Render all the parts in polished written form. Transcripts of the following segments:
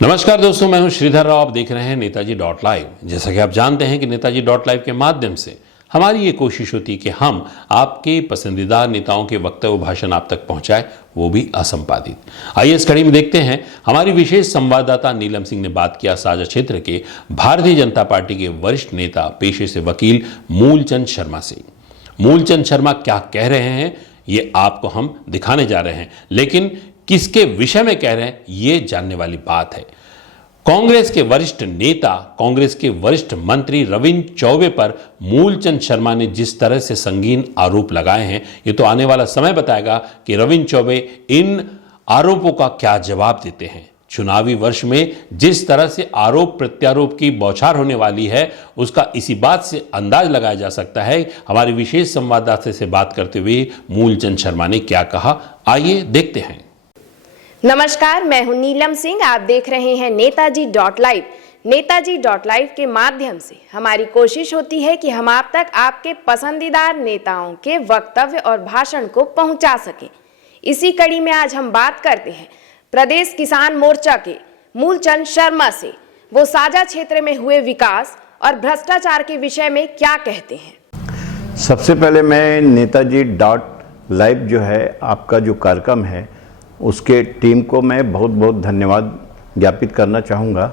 नमस्कार दोस्तों, मैं हूं श्रीधर राव। आप देख रहे हैं नेताजी डॉट लाइव। जैसा कि आप जानते हैं कि नेताजी डॉट लाइव के माध्यम से हमारी ये कोशिश होती है कि हम आपके पसंदीदा नेताओं के वक्तव्य भाषण आप तक पहुंचाए, वो भी असंपादित। आइए इस कड़ी में देखते हैं हमारी विशेष संवाददाता नीलम सिंह ने बात किया साझा क्षेत्र के भारतीय जनता पार्टी के वरिष्ठ नेता, पेशे से वकील मूलचंद शर्मा से। मूलचंद शर्मा क्या कह रहे हैं ये आपको हम दिखाने जा रहे हैं, लेकिन किसके विषय में कह रहे हैं ये जानने वाली बात है। कांग्रेस के वरिष्ठ नेता, कांग्रेस के वरिष्ठ मंत्री रविंद्र चौबे पर मूलचंद शर्मा ने जिस तरह से संगीन आरोप लगाए हैं, ये तो आने वाला समय बताएगा कि रविंद्र चौबे इन आरोपों का क्या जवाब देते हैं। चुनावी वर्ष में जिस तरह से आरोप प्रत्यारोप की बौछार होने वाली है, उसका इसी बात से अंदाज लगाया जा सकता है। हमारी विशेष संवाददाता से बात करते हुए मूलचंद शर्मा ने क्या कहा, आइए देखते हैं। नमस्कार, मैं हूं नीलम सिंह। आप देख रहे हैं Netaji dot live. Netaji dot live के माध्यम से हमारी कोशिश होती है कि हम आप तक आपके पसंदीदा नेताओं के वक्तव्य और भाषण को पहुंचा सकें। इसी कड़ी में आज हम बात करते हैं प्रदेश किसान मोर्चा के मूलचंद शर्मा से। वो साझा क्षेत्र में हुए विकास और भ्रष्टाचार के विषय में क्या कहते हैं। सबसे पहले मैं नेताजी डॉट लाइव जो है, आपका जो कार्यक्रम है, उसके टीम को मैं बहुत बहुत धन्यवाद ज्ञापित करना चाहूँगा।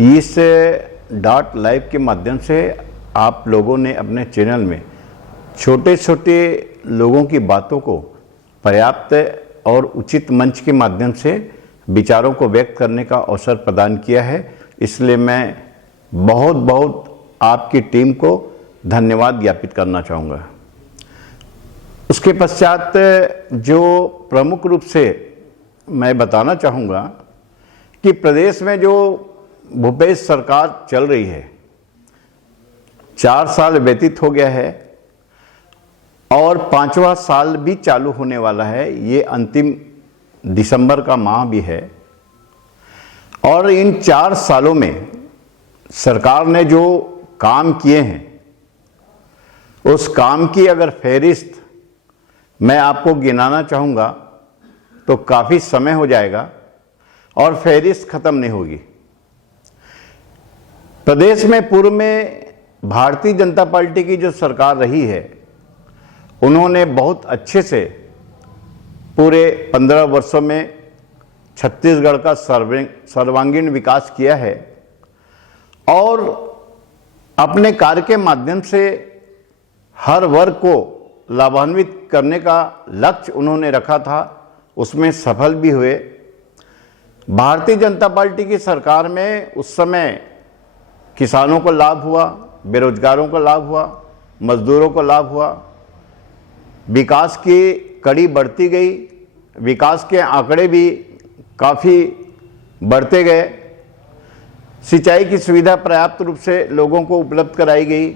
इस डॉट लाइव के माध्यम से आप लोगों ने अपने चैनल में छोटे छोटे लोगों की बातों को पर्याप्त और उचित मंच के माध्यम से विचारों को व्यक्त करने का अवसर प्रदान किया है। इसलिए मैं बहुत बहुत आपकी टीम को धन्यवाद ज्ञापित करना चाहूँगा। उसके पश्चात जो प्रमुख रूप से मैं बताना चाहूँगा कि प्रदेश में जो भूपेश सरकार चल रही है, 4 साल व्यतीत हो गया है और 5वां साल भी चालू होने वाला है। ये अंतिम दिसंबर का माह भी है और इन 4 सालों में सरकार ने जो काम किए हैं, उस काम की अगर फहरिस्त मैं आपको गिनाना चाहूँगा तो काफ़ी समय हो जाएगा और फहरिस्त ख़त्म नहीं होगी। प्रदेश में पूर्व में भारतीय जनता पार्टी की जो सरकार रही है, उन्होंने बहुत अच्छे से पूरे 15 वर्षों में छत्तीसगढ़ का सर्वांगीण विकास किया है और अपने कार्य के माध्यम से हर वर्ग को लाभान्वित करने का लक्ष्य उन्होंने रखा था, उसमें सफल भी हुए। भारतीय जनता पार्टी की सरकार में उस समय किसानों को लाभ हुआ, बेरोजगारों को लाभ हुआ, मजदूरों को लाभ हुआ, विकास की कड़ी बढ़ती गई, विकास के आंकड़े भी काफ़ी बढ़ते गए, सिंचाई की सुविधा पर्याप्त रूप से लोगों को उपलब्ध कराई गई,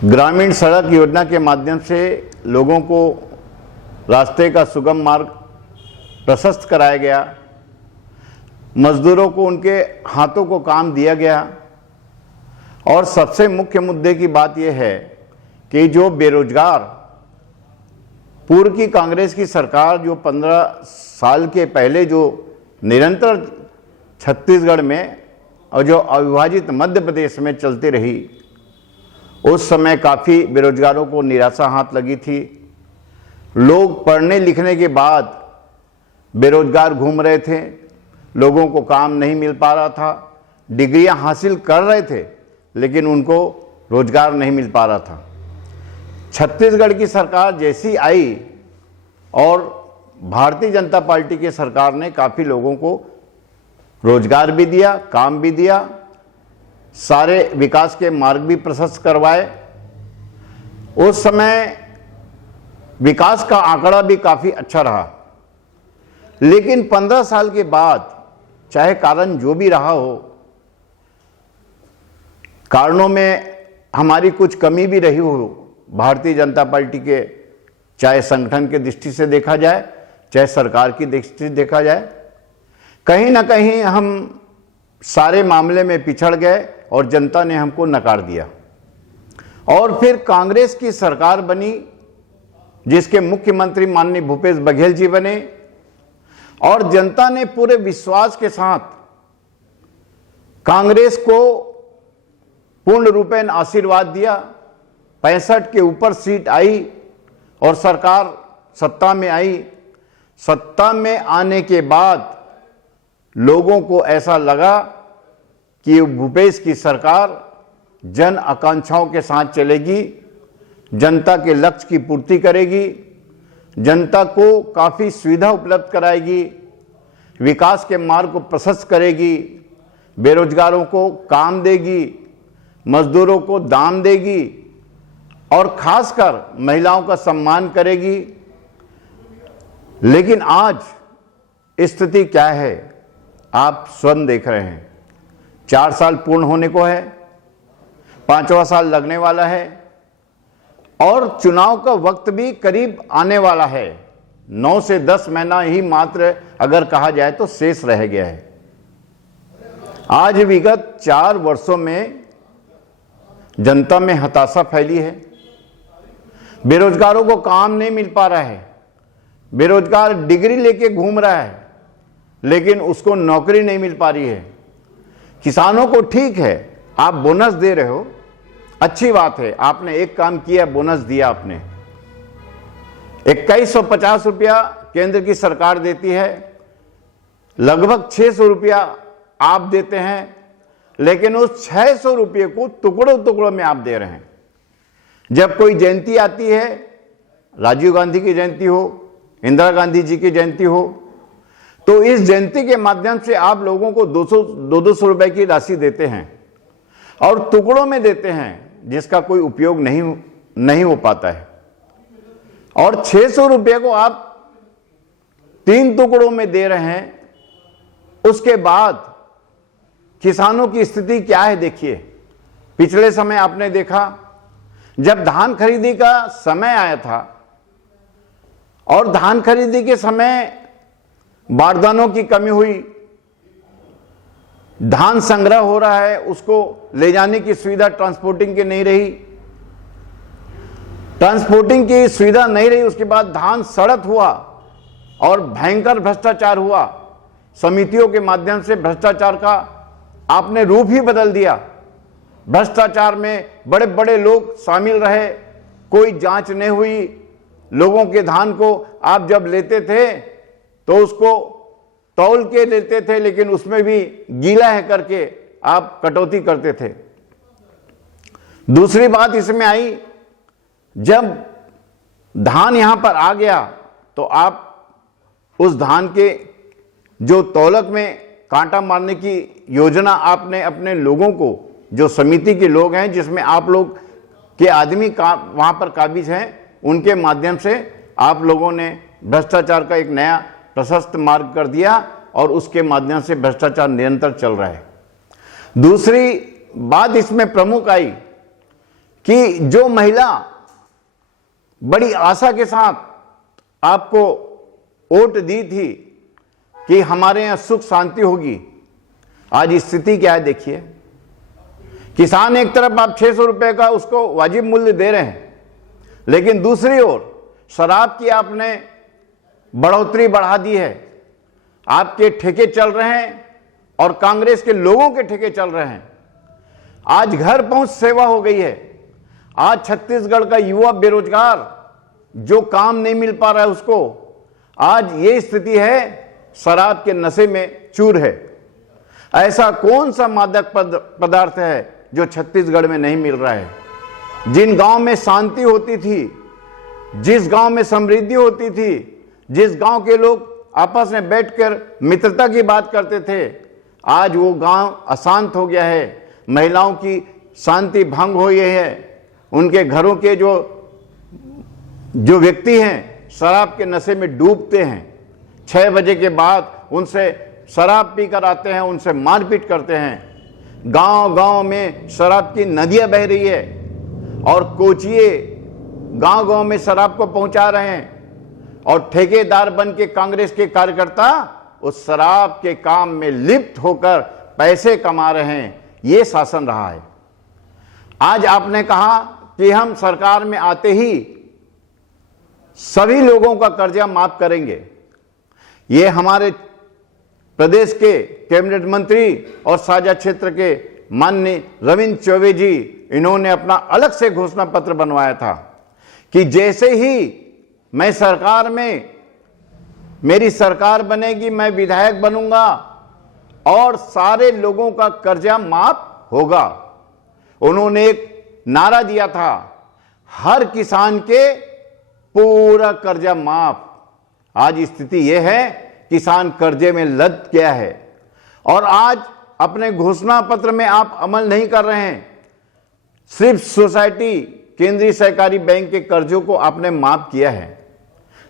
ग्रामीण सड़क योजना के माध्यम से लोगों को रास्ते का सुगम मार्ग प्रशस्त कराया गया, मजदूरों को उनके हाथों को काम दिया गया और सबसे मुख्य मुद्दे की बात यह है कि जो बेरोजगार, पूर्व की कांग्रेस की सरकार जो 15 साल के पहले जो निरंतर छत्तीसगढ़ में और जो अविभाजित मध्य प्रदेश में चलती रही, उस समय काफ़ी बेरोजगारों को निराशा हाथ लगी थी। लोग पढ़ने लिखने के बाद बेरोजगार घूम रहे थे, लोगों को काम नहीं मिल पा रहा था, डिग्रियां हासिल कर रहे थे लेकिन उनको रोजगार नहीं मिल पा रहा था। छत्तीसगढ़ की सरकार जैसी आई और भारतीय जनता पार्टी की सरकार ने काफ़ी लोगों को रोजगार भी दिया, काम भी दिया, सारे विकास के मार्ग भी प्रशस्त करवाए। उस समय विकास का आंकड़ा भी काफ़ी अच्छा रहा, लेकिन 15 साल के बाद चाहे कारण जो भी रहा हो, कारणों में हमारी कुछ कमी भी रही हो भारतीय जनता पार्टी के, चाहे संगठन के दृष्टि से देखा जाए, चाहे सरकार की दृष्टि से देखा जाए, कहीं ना कहीं हम सारे मामले में पिछड़ गए और जनता ने हमको नकार दिया। और फिर कांग्रेस की सरकार बनी जिसके मुख्यमंत्री माननीय भूपेश बघेल जी बने और जनता ने पूरे विश्वास के साथ कांग्रेस को पूर्ण रूपेण आशीर्वाद दिया। 65 के ऊपर सीट आई और सरकार सत्ता में आई। सत्ता में आने के बाद लोगों को ऐसा लगा कि भूपेश की सरकार जन आकांक्षाओं के साथ चलेगी, जनता के लक्ष्य की पूर्ति करेगी, जनता को काफ़ी सुविधा उपलब्ध कराएगी, विकास के मार्ग को प्रशस्त करेगी, बेरोजगारों को काम देगी, मजदूरों को दाम देगी और खासकर महिलाओं का सम्मान करेगी। लेकिन आज स्थिति क्या है आप स्वयं देख रहे हैं। 4 साल पूर्ण होने को है, 5वां साल लगने वाला है और चुनाव का वक्त भी करीब आने वाला है। 9 से 10 महीना ही मात्र अगर कहा जाए तो शेष रह गया है। आज विगत 4 वर्षों में जनता में हताशा फैली है। बेरोजगारों को काम नहीं मिल पा रहा है। बेरोजगार डिग्री लेके घूम रहा है लेकिन उसको नौकरी नहीं मिल पा रही है। किसानों को ठीक है आप बोनस दे रहे हो, अच्छी बात है, आपने एक काम किया, बोनस दिया आपने। 2150 रुपया केंद्र की सरकार देती है, लगभग 600 रुपया आप देते हैं, लेकिन उस 600 रुपये को टुकड़ों टुकड़ों में आप दे रहे हैं। जब कोई जयंती आती है, राजीव गांधी की जयंती हो, इंदिरा गांधी जी की जयंती हो, तो इस जयंती के माध्यम से आप लोगों को 200 रुपए की राशि देते हैं और टुकड़ों में देते हैं जिसका कोई उपयोग नहीं हो पाता है। और 600 रुपये को आप 3 टुकड़ों में दे रहे हैं। उसके बाद किसानों की स्थिति क्या है देखिए। पिछले समय आपने देखा जब धान खरीदी का समय आया था और धान खरीदी के समय बारदानों की कमी हुई, धान संग्रह हो रहा है, उसको ले जाने की सुविधा ट्रांसपोर्टिंग की नहीं रही, ट्रांसपोर्टिंग की सुविधा नहीं रही। उसके बाद धान सड़त हुआ और भयंकर भ्रष्टाचार हुआ। समितियों के माध्यम से भ्रष्टाचार का आपने रूप ही बदल दिया। भ्रष्टाचार में बड़े बड़े लोग शामिल रहे, कोई जांच नहीं हुई। लोगों के धान को आप जब लेते थे तो उसको तौल के लेते थे, लेकिन उसमें भी गीला है करके आप कटौती करते थे। दूसरी बात इसमें आई, जब धान यहां पर आ गया तो आप उस धान के जो तौलक में कांटा मारने की योजना आपने अपने लोगों को, जो समिति के लोग हैं जिसमें आप लोग के आदमी वहां पर काबिज हैं, उनके माध्यम से आप लोगों ने भ्रष्टाचार का एक नया प्रशस्त मार्ग कर दिया और उसके माध्यम से भ्रष्टाचार निरंतर चल रहा है। दूसरी बात इसमें प्रमुख आई कि जो महिला बड़ी आशा के साथ आपको वोट दी थी कि हमारे यहां सुख शांति होगी, आज स्थिति क्या है देखिए। किसान एक तरफ आप 600 रुपए का उसको वाजिब मूल्य दे रहे हैं, लेकिन दूसरी ओर शराब की आपने बढ़ोतरी बढ़ा दी है। आपके ठेके चल रहे हैं और कांग्रेस के लोगों के ठेके चल रहे हैं। आज घर पहुंच सेवा हो गई है। आज छत्तीसगढ़ का युवा बेरोजगार जो काम नहीं मिल पा रहा है उसको, आज ये स्थिति है, शराब के नशे में चूर है। ऐसा कौन सा मादक पदार्थ है जो छत्तीसगढ़ में नहीं मिल रहा है? जिन गांव में शांति होती थी, जिस गांव में समृद्धि होती थी, जिस गांव के लोग आपस में बैठकर मित्रता की बात करते थे, आज वो गांव अशांत हो गया है। महिलाओं की शांति भंग हो गई है। उनके घरों के जो व्यक्ति हैं शराब के नशे में डूबते हैं। 6 बजे के बाद उनसे शराब पीकर आते हैं, उनसे मारपीट करते हैं। गांव गांव में शराब की नदियां बह रही है और कोचिए गांव गांव में शराब को पहुंचा रहे हैं और ठेकेदार बन के कांग्रेस के कार्यकर्ता उस शराब के काम में लिप्त होकर पैसे कमा रहे हैं। ये शासन रहा है। आज आपने कहा कि हम सरकार में आते ही सभी लोगों का कर्जा माफ करेंगे। ये हमारे प्रदेश के कैबिनेट मंत्री और साझा क्षेत्र के माननीय रविंद्र चौबे जी, इन्होंने अपना अलग से घोषणा पत्र बनवाया था कि जैसे ही मैं सरकार में, मेरी सरकार बनेगी, मैं विधायक बनूंगा और सारे लोगों का कर्जा माफ होगा। उन्होंने एक नारा दिया था, हर किसान के पूरा कर्जा माफ। आज स्थिति यह है, किसान कर्जे में लद गया है और आज अपने घोषणा पत्र में आप अमल नहीं कर रहे हैं। सिर्फ सोसाइटी, केंद्रीय सहकारी बैंक के कर्जों को आपने माफ किया है,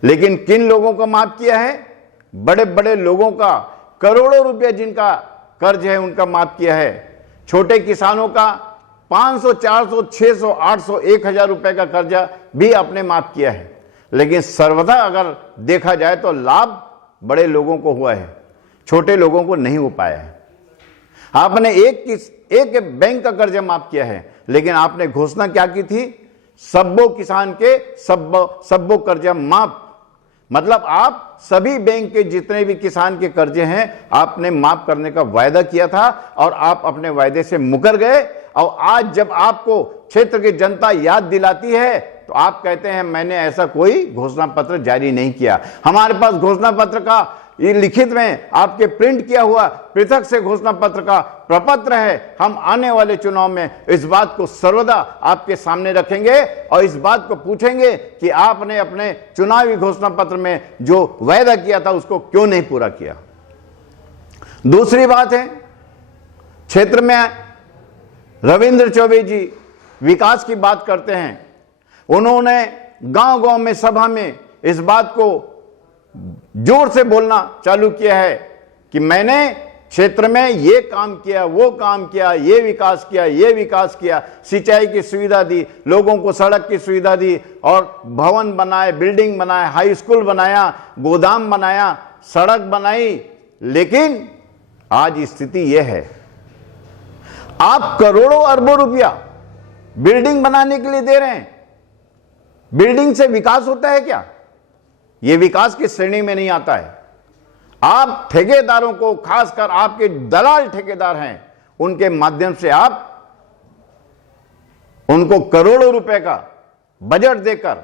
लेकिन किन लोगों का माफ किया है? बड़े बड़े लोगों का, करोड़ों रुपए जिनका कर्ज है उनका माफ किया है। छोटे किसानों का 500, 400, 600, 800, 1000 रुपए का कर्जा भी आपने माफ किया है। लेकिन सर्वथा अगर देखा जाए तो लाभ बड़े लोगों को हुआ है, छोटे लोगों को नहीं हो पाया है। आपने एक बैंक का कर्जा माफ किया है, लेकिन आपने घोषणा क्या की थी? सब्बो किसान के सब्बो कर्जा माफ। मतलब आप सभी बैंक के जितने भी किसान के कर्जे हैं आपने माफ करने का वायदा किया था और आप अपने वायदे से मुकर गए। और आज जब आपको क्षेत्र की जनता याद दिलाती है तो आप कहते हैं मैंने ऐसा कोई घोषणा पत्र जारी नहीं किया। हमारे पास घोषणा पत्र का ये लिखित में आपके प्रिंट किया हुआ पृथक से घोषणा पत्र का प्रपत्र है। हम आने वाले चुनाव में इस बात को सर्वदा आपके सामने रखेंगे और इस बात को पूछेंगे कि आपने अपने चुनावी घोषणा पत्र में जो वायदा किया था उसको क्यों नहीं पूरा किया। दूसरी बात है, क्षेत्र में रविंद्र चौबे जी विकास की बात करते हैं। उन्होंने गांव-गांव में, सभा में इस बात को जोर से बोलना चालू किया है कि मैंने क्षेत्र में ये काम किया, वो काम किया, ये विकास किया, ये विकास किया। सिंचाई की सुविधा दी, लोगों को सड़क की सुविधा दी और भवन बनाए, बिल्डिंग बनाए, हाई स्कूल बनाया, गोदाम बनाया, सड़क बनाई। लेकिन आज स्थिति यह है, आप करोड़ों अरबों रुपया बिल्डिंग बनाने के लिए दे रहे हैं। बिल्डिंग से विकास होता है क्या? यह विकास की श्रेणी में नहीं आता है। आप ठेकेदारों को, खासकर आपके दलाल ठेकेदार हैं, उनके माध्यम से आप उनको करोड़ों रुपए का बजट देकर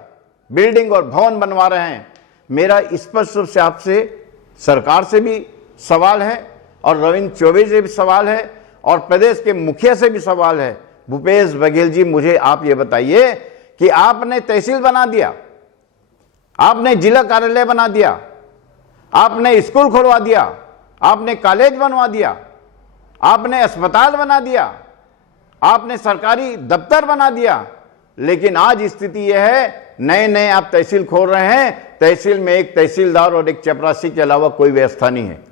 बिल्डिंग और भवन बनवा रहे हैं। मेरा स्पष्ट रूप से आपसे, सरकार से भी सवाल है और रविंद्र चौबे से भी सवाल है और प्रदेश के मुखिया से भी सवाल है। भूपेश बघेल जी, मुझे आप ये बताइए कि आपने तहसील बना दिया, आपने जिला कार्यालय बना दिया, आपने स्कूल खुलवा दिया, आपने कॉलेज बनवा दिया, आपने अस्पताल बना दिया, आपने सरकारी दफ्तर बना दिया, लेकिन आज स्थिति यह है नए नए आप तहसील खोल रहे हैं। तहसील में एक तहसीलदार और एक चपरासी के अलावा कोई व्यवस्था नहीं है।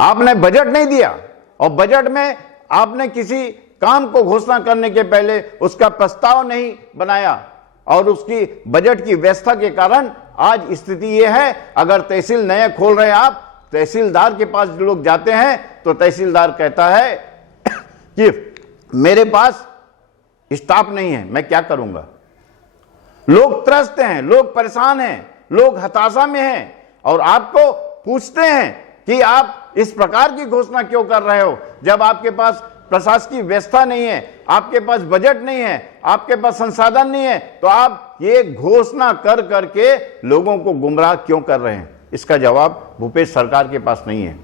आपने बजट नहीं दिया और बजट में आपने किसी काम को घोषणा करने के पहले उसका प्रस्ताव नहीं बनाया और उसकी बजट की व्यवस्था के कारण आज स्थिति यह है, अगर तहसील नए खोल रहे हैं आप, तहसीलदार के पास लोग जाते हैं तो तहसीलदार कहता है कि मेरे पास स्टाफ नहीं है, मैं क्या करूंगा। लोग त्रस्त हैं, लोग परेशान हैं, लोग हताशा में हैं और आपको पूछते हैं कि आप इस प्रकार की घोषणा क्यों कर रहे हो जब आपके पास प्रशासकीय व्यवस्था नहीं है, आपके पास बजट नहीं है, आपके पास संसाधन नहीं है, तो आप ये घोषणा कर करके लोगों को गुमराह क्यों कर रहे हैं? इसका जवाब भूपेश सरकार के पास नहीं है।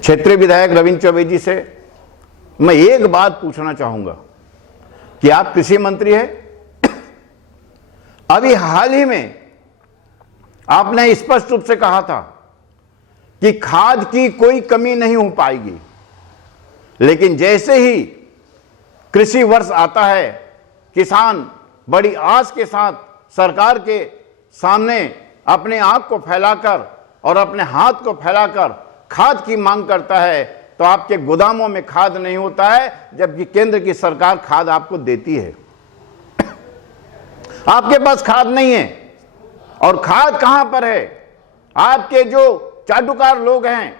क्षेत्रीय विधायक रविंद्र चौबे जी से मैं एक बात पूछना चाहूंगा कि आप कृषि मंत्री हैं। अभी हाल ही में आपने स्पष्ट रूप से कहा था कि खाद की कोई कमी नहीं हो पाएगी, लेकिन जैसे ही कृषि वर्ष आता है, किसान बड़ी आस के साथ सरकार के सामने अपने आंख को फैलाकर और अपने हाथ को फैलाकर खाद की मांग करता है, तो आपके गोदामों में खाद नहीं होता है, जबकि केंद्र की सरकार खाद आपको देती है। आपके पास खाद नहीं है और खाद कहां पर है? आपके जो चाटुकार लोग हैं,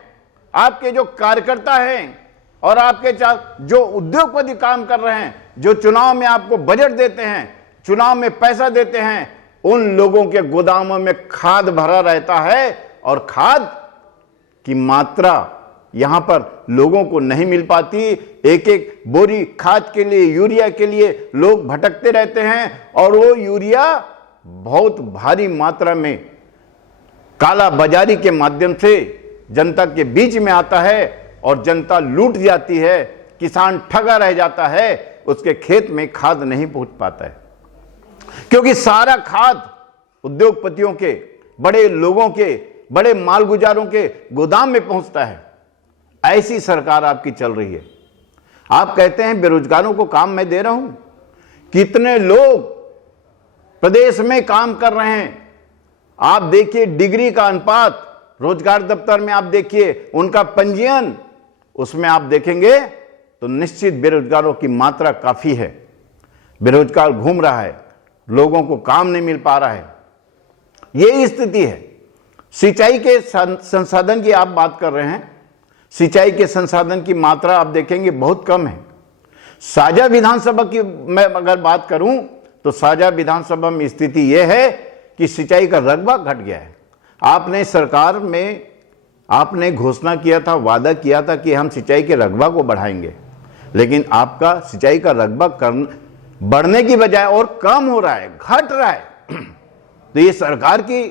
आपके जो कार्यकर्ता हैं और आपके जो उद्योगपति काम कर रहे हैं, जो चुनाव में आपको बजट देते हैं, चुनाव में पैसा देते हैं, उन लोगों के गोदामों में खाद भरा रहता है और खाद की मात्रा यहां पर लोगों को नहीं मिल पाती। एक एक बोरी खाद के लिए, यूरिया के लिए लोग भटकते रहते हैं और वो यूरिया बहुत भारी मात्रा में काला बाजारी के माध्यम से जनता के बीच में आता है और जनता लूट जाती है, किसान ठगा रह जाता है, उसके खेत में खाद नहीं पहुंच पाता है, क्योंकि सारा खाद उद्योगपतियों के, बड़े लोगों के, बड़े मालगुजारों के गोदाम में पहुंचता है। ऐसी सरकार आपकी चल रही है। आप कहते हैं बेरोजगारों को काम मैं दे रहा हूं। कितने लोग प्रदेश में काम कर रहे हैं, आप देखिए डिग्री का अनुपात रोजगार दफ्तर में, आप देखिए उनका पंजीयन, उसमें आप देखेंगे तो निश्चित बेरोजगारों की मात्रा काफी है। बेरोजगार घूम रहा है, लोगों को काम नहीं मिल पा रहा है, यही स्थिति है। सिंचाई के संसाधन की आप बात कर रहे हैं, सिंचाई के संसाधन की मात्रा आप देखेंगे बहुत कम है। साझा विधानसभा की मैं अगर बात करूं तो साझा विधानसभा में स्थिति यह है कि सिंचाई का रकबा घट गया है। आपने सरकार में आपने घोषणा किया था, वादा किया था कि हम सिंचाई के रकबा को बढ़ाएंगे, लेकिन आपका सिंचाई का रकबा बढ़ने की बजाय और कम हो रहा है, घट रहा है। तो ये सरकार की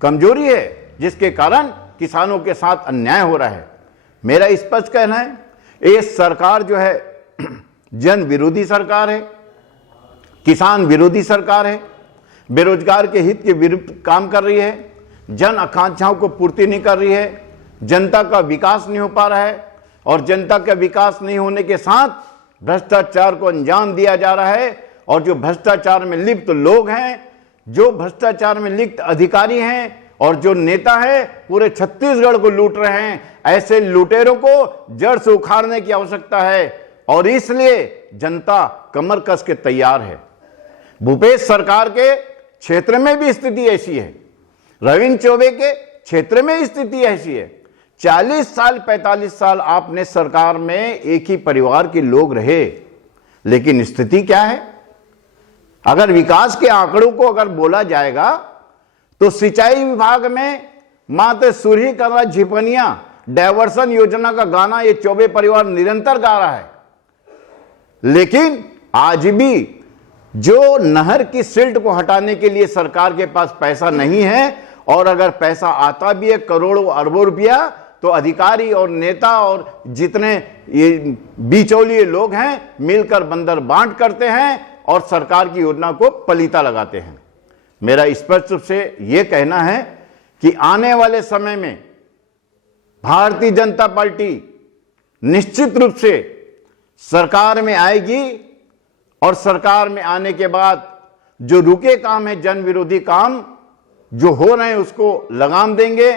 कमजोरी है, जिसके कारण किसानों के साथ अन्याय हो रहा है। मेरा स्पष्ट कहना है, ये सरकार जो है जन विरोधी सरकार है, किसान विरोधी सरकार है, बेरोजगार के हित के विरुद्ध काम कर रही है, जन आकांक्षाओं को पूर्ति नहीं कर रही है, जनता का विकास नहीं हो पा रहा है और जनता का विकास नहीं होने के साथ भ्रष्टाचार को अंजाम दिया जा रहा है। और जो भ्रष्टाचार में लिप्त लोग हैं, जो भ्रष्टाचार में लिप्त अधिकारी हैं और जो नेता है पूरे छत्तीसगढ़ को लूट रहे हैं, ऐसे लुटेरों को जड़ से उखाड़ने की आवश्यकता है और इसलिए जनता कमर कस के तैयार है। भूपेश सरकार के क्षेत्र में भी स्थिति ऐसी है, रविंद्र चौबे के क्षेत्र में स्थिति ऐसी है। 40 साल 45 साल आपने सरकार में एक ही परिवार के लोग रहे, लेकिन स्थिति क्या है? अगर विकास के आंकड़ों को अगर बोला जाएगा तो सिंचाई विभाग में मात्र सुरही करा झिपनिया डायवर्सन योजना का गाना ये चौबे परिवार निरंतर गा रहा है, लेकिन आज भी जो नहर की सिल्ट को हटाने के लिए सरकार के पास पैसा नहीं है और अगर पैसा आता भी है करोड़ों अरबों रुपया, तो अधिकारी और नेता और जितने ये बिचौलिए लोग हैं मिलकर बंदर बांट करते हैं और सरकार की योजना को पलीता लगाते हैं। मेरा स्पष्ट रूप से यह कहना है कि आने वाले समय में भारतीय जनता पार्टी निश्चित रूप से सरकार में आएगी और सरकार में आने के बाद जो रुके काम है, जन विरोधी काम जो हो रहे हैं, उसको लगाम देंगे।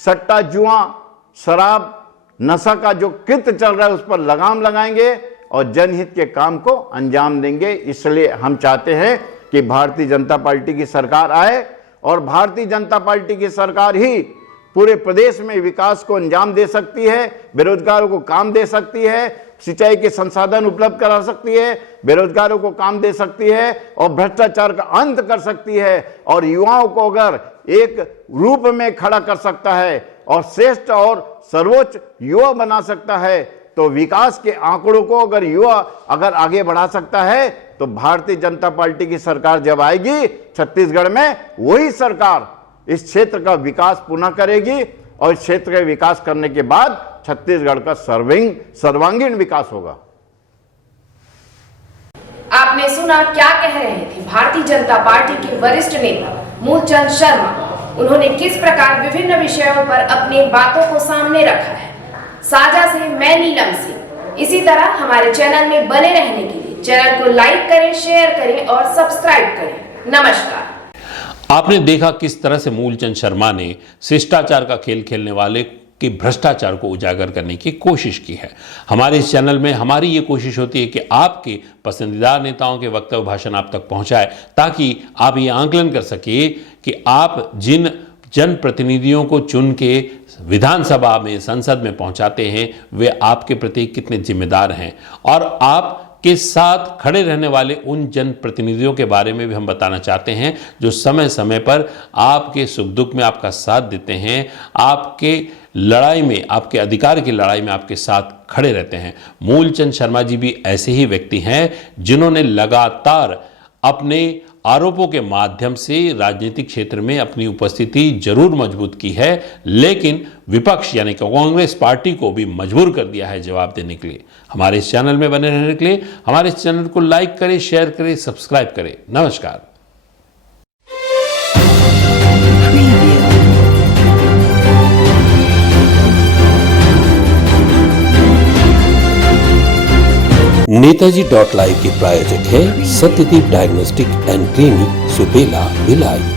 सट्टा, जुआ, शराब, नशा का जो कृत्य चल रहा है उस पर लगाम लगाएंगे और जनहित के काम को अंजाम देंगे। इसलिए हम चाहते हैं कि भारतीय जनता पार्टी की सरकार आए और भारतीय जनता पार्टी की सरकार ही पूरे प्रदेश में विकास को अंजाम दे सकती है, बेरोजगारों को काम दे सकती है, सिंचाई के संसाधन उपलब्ध करा सकती है, बेरोजगारों को काम दे सकती है और भ्रष्टाचार का अंत कर सकती है और युवाओं को अगर एक रूप में खड़ा कर सकता है और श्रेष्ठ और सर्वोच्च युवा बना सकता है, तो विकास के आंकड़ों को अगर युवा अगर आगे बढ़ा सकता है तो भारतीय जनता पार्टी की सरकार जब आएगी छत्तीसगढ़ में, वही सरकार इस क्षेत्र का विकास पुनः करेगी और इस क्षेत्र का विकास करने के बाद छत्तीसगढ़ का सर्वांगीण विकास होगा। आपने सुना क्या कह रहे थे भारतीय जनता पार्टी के वरिष्ठ नेता मूलचंद शर्मा। उन्होंने किस प्रकार विभिन्न विषयों पर अपनी बातों को सामने रखा है। साझा से मैं नीलम सिंह। इसी तरह हमारे चैनल में बने रहने के लिए चैनल को लाइक करें, शेयर करें और सब्सक्राइब करें। नमस्कार। आपने देखा किस तरह से मूलचंद शर्मा ने शिष्टाचार का खेल खेलने वाले के भ्रष्टाचार को उजागर करने की कोशिश की है। हमारे इस चैनल में हमारी ये कोशिश होती है कि आपके पसंदीदा नेताओं के वक्तव्य भाषण आप तक पहुंचाए, ताकि आप ये आंकलन कर सके कि आप जिन जनप्रतिनिधियों को चुन के विधानसभा में, संसद में पहुंचाते हैं, वे आपके प्रति कितने जिम्मेदार हैं और आप के साथ खड़े रहने वाले उन जनप्रतिनिधियों के बारे में भी हम बताना चाहते हैं जो समय समय पर आपके सुख दुख में आपका साथ देते हैं, आपके लड़ाई में, आपके अधिकार की लड़ाई में आपके साथ खड़े रहते हैं। मूलचंद शर्मा जी भी ऐसे ही व्यक्ति हैं जिन्होंने लगातार अपने आरोपों के माध्यम से राजनीतिक क्षेत्र में अपनी उपस्थिति जरूर मजबूत की है, लेकिन विपक्ष यानी कि कांग्रेस पार्टी को भी मजबूर कर दिया है जवाब देने के लिए। हमारे इस चैनल में बने रहने के लिए हमारे इस चैनल को लाइक करें, शेयर करें, सब्सक्राइब करें। नमस्कार। नेताजी .live के प्रायोजक है Satyadeep diagnostic and clinic, Supela, Bhilai.